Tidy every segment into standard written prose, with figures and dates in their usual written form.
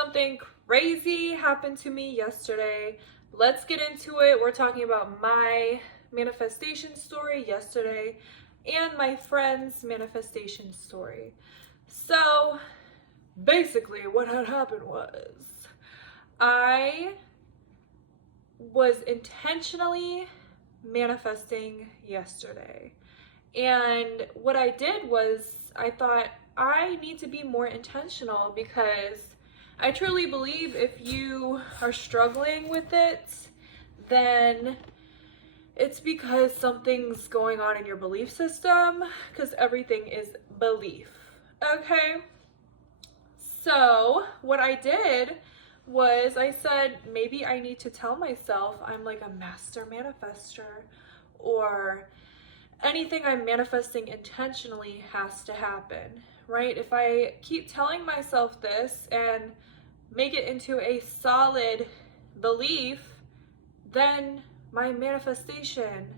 Something crazy happened to me yesterday. Let's get into it. We're talking about my manifestation story yesterday and my friend's manifestation story. So, basically, what had happened was I was intentionally manifesting yesterday. And what I did was I thought I need to be more intentional because I truly believe if you are struggling with it, then it's because something's going on in your belief system, because everything is belief. Okay? So, what I did was I said maybe I need to tell myself I'm like a master manifester, or anything I'm manifesting intentionally has to happen, right? If I keep telling myself this and make it into a solid belief, then my manifestation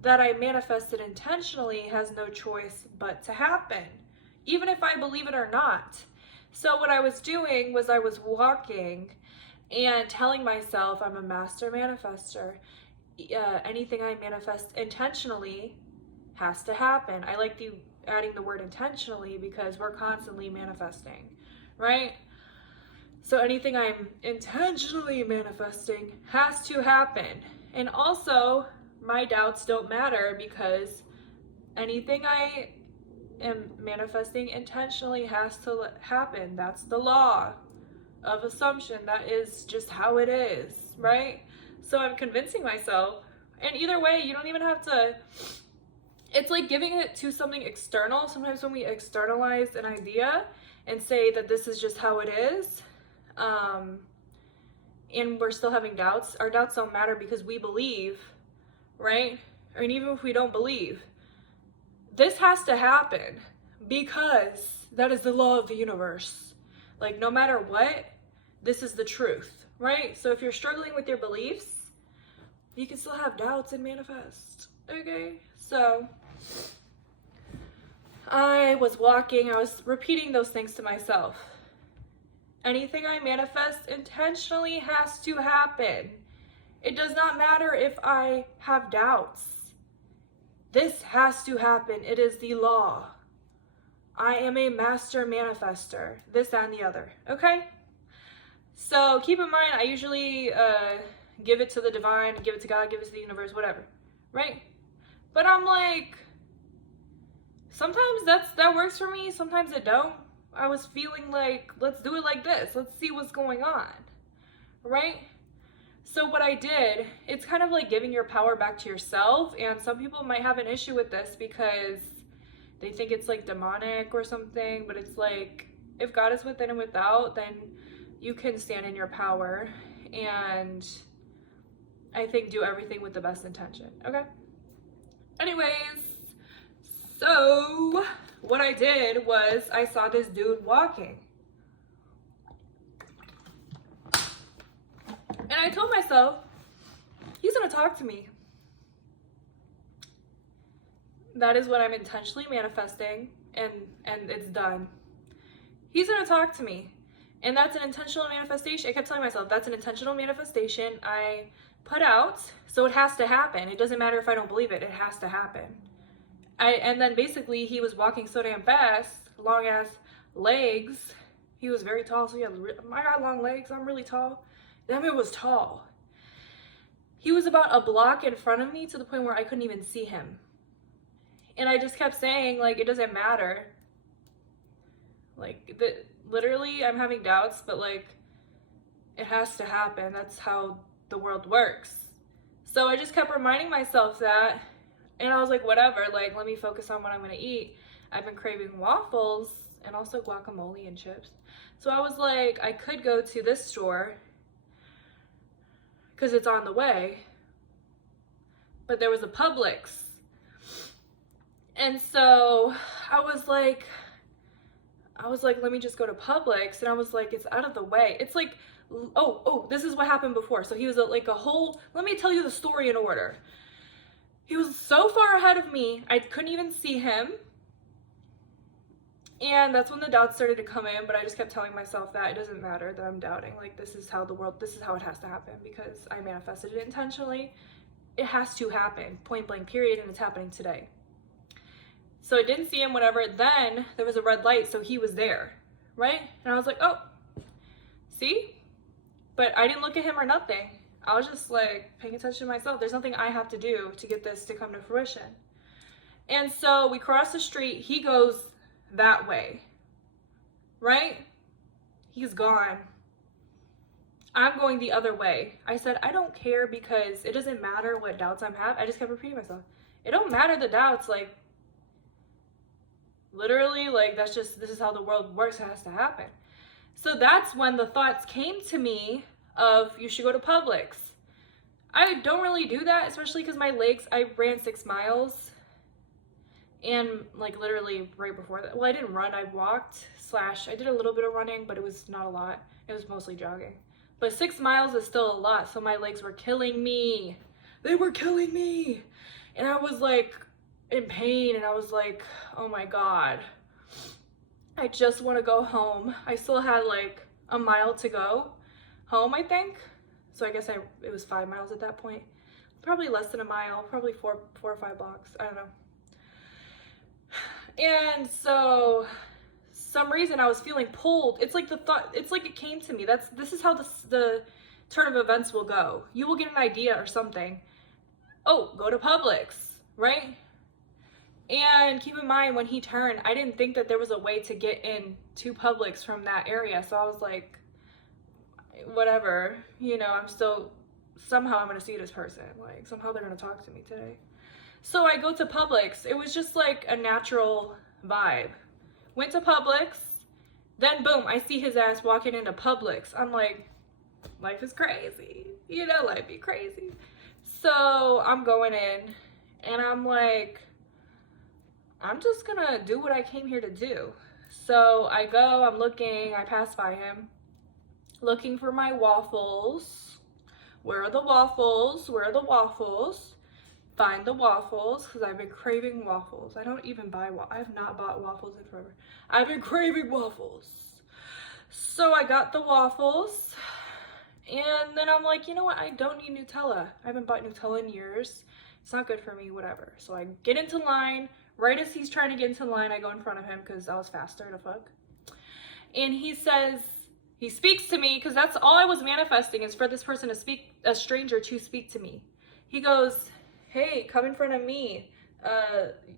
that I manifested intentionally has no choice but to happen, even if I believe it or not. So what I was doing was I was walking and telling myself I'm a master manifester. Anything I manifest intentionally has to happen. I like adding the word intentionally because we're constantly manifesting, right? So anything I'm intentionally manifesting has to happen. And also, my doubts don't matter because anything I am manifesting intentionally has to happen. That's the law of assumption. That is just how it is, right? So I'm convincing myself. And either way, you don't even have to, it's like giving it to something external. Sometimes when we externalize an idea and say that this is just how it is, and we're still having doubts, our doubts don't matter because we believe, right? I mean, even if we don't believe, this has to happen because that is the law of the universe. Like, no matter what, this is the truth, right? So if you're struggling with your beliefs, you can still have doubts and manifest, okay? So I was walking, I was repeating those things to myself. Anything I manifest intentionally has to happen. It does not matter if I have doubts. This has to happen. It is the law. I am a master manifester. This and the other. Okay? So keep in mind, I usually give it to the divine, give it to God, give it to the universe, whatever. Right? But I'm like, sometimes that works for me. Sometimes it don't. I was feeling like, let's do it like this. Let's see what's going on. Right? So what I did, it's kind of like giving your power back to yourself. And some people might have an issue with this because they think it's like demonic or something. But it's like, if God is within and without, then you can stand in your power. And I think do everything with the best intention. Okay? Anyways, so what I did was I saw this dude walking. And I told myself, he's gonna talk to me. That is what I'm intentionally manifesting, and it's done. He's gonna talk to me. And that's an intentional manifestation. I kept telling myself, that's an intentional manifestation I put out, so it has to happen. It doesn't matter if I don't believe it, it has to happen. And then basically he was walking so damn fast, long ass legs. He was very tall, so he had, I got long legs, I'm really tall. That man was tall. He was about a block in front of me to the point where I couldn't even see him. And I just kept saying, like, it doesn't matter. Like, literally, I'm having doubts, but, like, it has to happen. That's how the world works. So I just kept reminding myself that. And I was like, whatever, like, let me focus on what I'm going to eat. I've been craving waffles and also guacamole and chips. So I was like, I could go to this store because it's on the way. But there was a Publix. And so I was like, let me just go to Publix. And I was like, it's out of the way. It's like, oh, this is what happened before. So he was like a whole, let me tell you the story in order. He was so far ahead of me, I couldn't even see him. And that's when the doubts started to come in, but I just kept telling myself that it doesn't matter that I'm doubting. Like, this is how it has to happen because I manifested it intentionally. It has to happen, point blank, period, and it's happening today. So I didn't see him, whatever. Then there was a red light, so he was there, right? And I was like, oh, see? But I didn't look at him or nothing. I was just like paying attention to myself. There's nothing I have to do to get this to come to fruition. And so we cross the street. He goes that way, right? He's gone. I'm going the other way. I said, I don't care because it doesn't matter what doubts I'm having. I just kept repeating myself. It don't matter the doubts, like, literally, like, this is how the world works. It has to happen. So that's when the thoughts came to me of, you should go to Publix. I don't really do that, especially because my legs, I ran 6 miles. And like literally right before that, well, I didn't run, I walked / I did a little bit of running, but it was not a lot. It was mostly jogging. But 6 miles is still a lot, so my legs were killing me. They were killing me. And I was like in pain, and I was like, oh my God. I just want to go home. I still had like a mile to go home, I think. So I guess it was 5 miles at that point. Probably less than a mile, probably four or 5 blocks. I don't know. And so some reason I was feeling pulled. It's like it came to me. This is how the turn of events will go. You will get an idea or something. Oh, go to Publix, right? And keep in mind, when he turned, I didn't think that there was a way to get in to Publix from that area. So I was like, whatever, somehow I'm gonna see this person. Like, somehow they're gonna talk to me today. So I go to Publix. It was just like a natural vibe. Went to Publix. Then boom, I see his ass walking into Publix. I'm like, life is crazy. Life be crazy. So I'm going in and I'm like, I'm just gonna do what I came here to do. So I go, I'm looking, I pass by him, looking for my waffles. Where are the waffles? Where are the waffles? Find the waffles, because I've been craving waffles. I don't even buy I have not bought waffles in forever. I've been craving waffles. So I got the waffles, and then I'm like, you know what? I don't need Nutella. I haven't bought Nutella in years. It's not good for me, whatever. So I get into line. Right as he's trying to get into line, I go in front of him because I was faster to fuck. And he speaks to me, because that's all I was manifesting, is for this person to speak, a stranger to speak to me. He goes, hey, come in front of me.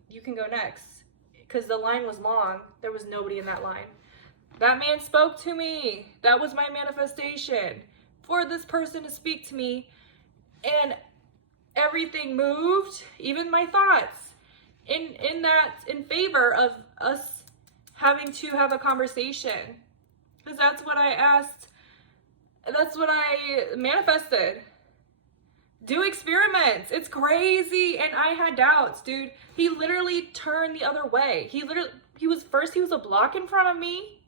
You can go next. Because the line was long. There was nobody in that line. That man spoke to me. That was my manifestation. For this person to speak to me. And everything moved, even my thoughts, in favor of us having to have a conversation. Because that's what I asked. That's what I manifested. Do experiments. It's crazy. And I had doubts, dude. He literally turned the other way. He was a block in front of me.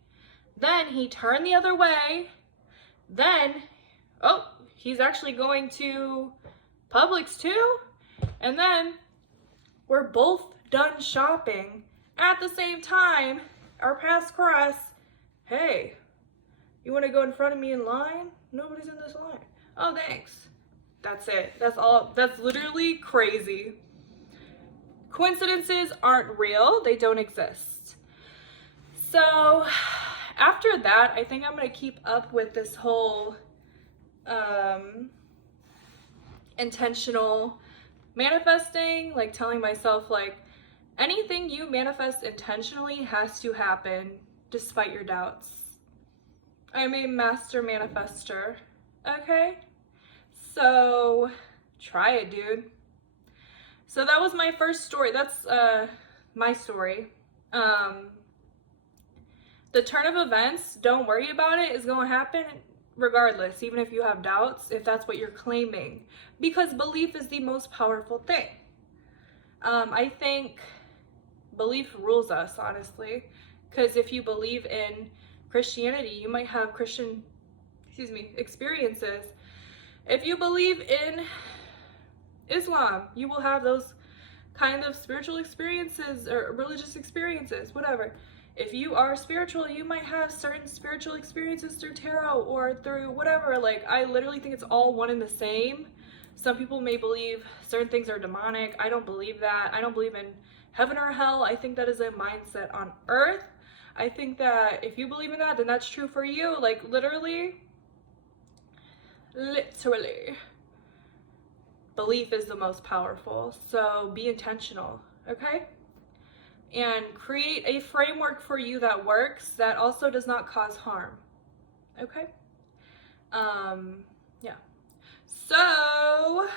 Then he turned the other way. Then, oh, he's actually going to Publix too. And then we're both done shopping at the same time. Our paths cross. Hey, you want to go in front of me in line? Nobody's in this line. Oh, thanks. That's it. That's all. That's literally crazy. Coincidences aren't real. They don't exist. So after that, I think I'm going to keep up with this whole intentional manifesting, like telling myself, like, anything you manifest intentionally has to happen despite your doubts. I'm a master manifester, okay? So try it, dude. So that was my first story. That's my story. The turn of events, don't worry about it, is going to happen regardless, even if you have doubts, if that's what you're claiming, because belief is the most powerful thing. I think belief rules us, honestly, because if you believe in Christianity, you might have Christian experiences. If you believe in Islam, you will have those kind of spiritual experiences or religious experiences, whatever. if you are spiritual, you might have certain spiritual experiences through tarot or through whatever. Like, I literally think it's all one and the same. Some people may believe certain things are demonic. I don't believe that. I don't believe in heaven or hell. I think that is a mindset on earth. I think that if you believe in that, then that's true for you. Like, literally, belief is the most powerful. So be intentional, okay? And create a framework for you that works, that also does not cause harm, okay? Yeah. So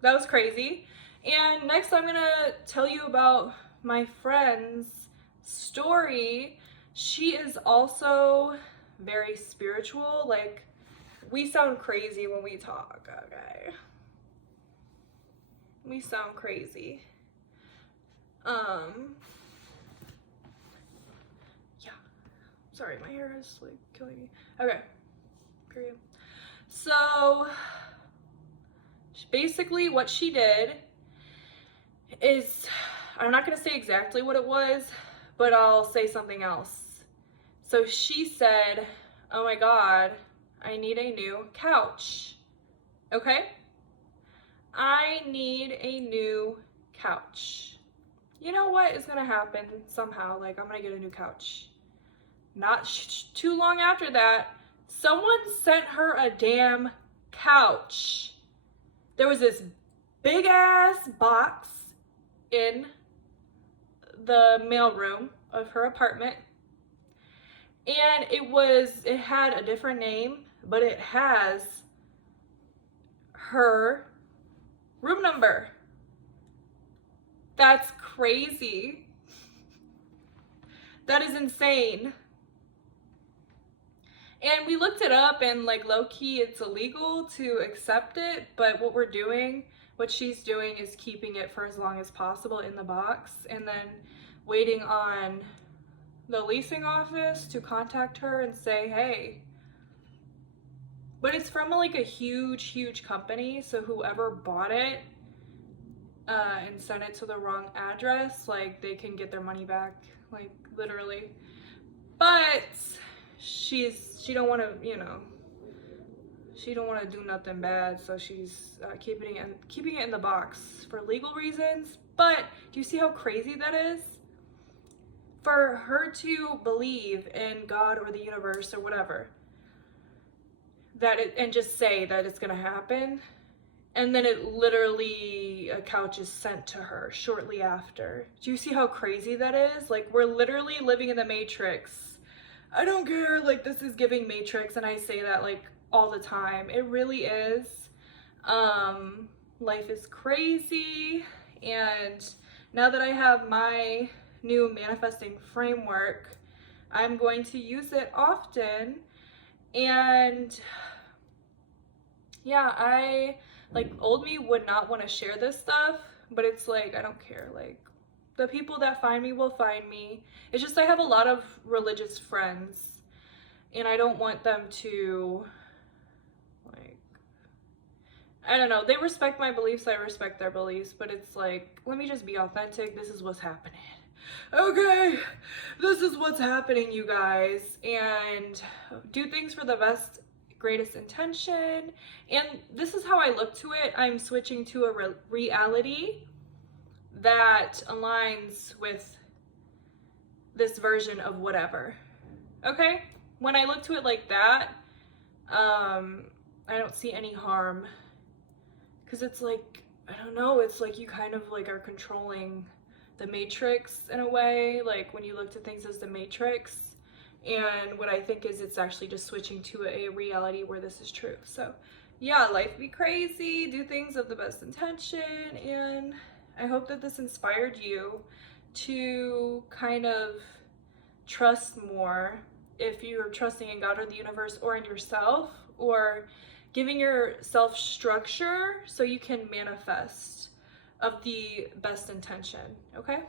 that was crazy. And next I'm gonna tell you about my friend's story. She is also very spiritual. Like, we sound crazy when we talk, okay? We sound crazy. Yeah. Sorry, my hair is like killing me. Okay. Period. So basically what she did is, I'm not going to say exactly what it was, but I'll say something else. So she said, oh my God, I need a new couch. Okay? I need a new couch. You know what is going to happen somehow? Like, I'm going to get a new couch. Not too long after that, someone sent her a damn couch. There was this big ass box in the mailroom of her apartment, and it had a different name, but it has her room number. That's crazy. That is insane. And we looked it up, and like, low-key, it's illegal to accept it, but what she's doing is keeping it for as long as possible in the box, and then waiting on the leasing office to contact her and say, hey. But it's from like a huge company, so whoever bought it and sent it to the wrong address, like, they can get their money back, like, literally. But she don't want to, she don't want to do nothing bad, so she's keeping it in the box for legal reasons. But do you see how crazy that is? For her to believe in God or the universe or whatever, and just say that it's gonna happen, and then a couch is sent to her shortly after. Do you see how crazy that is? Like, we're literally living in the Matrix. I don't care, like, this is giving Matrix, and I say that like all the time. It really is. Life is crazy, and now that I have my new manifesting framework, I'm going to use it often. And yeah, old me would not want to share this stuff, but it's like, I don't care. Like, the people that find me will find me. It's just I have a lot of religious friends, and I don't want them to, like, I don't know. They respect my beliefs, I respect their beliefs, but it's like, let me just be authentic. This is what's happening. Okay, this is what's happening, you guys, and do things for the best, greatest intention. And this is how I look to it. I'm switching to a reality that aligns with this version of whatever. Okay, when I look to it like that, I don't see any harm, because it's like, I don't know, it's like you kind of like are controlling the Matrix in a way, like when you look to things as the Matrix. And what I think is, it's actually just switching to a reality where this is true. So yeah, life be crazy, do things of the best intention, and I hope that this inspired you to kind of trust more, if you're trusting in God or the universe or in yourself, or giving yourself structure so you can manifest of the best intention, okay?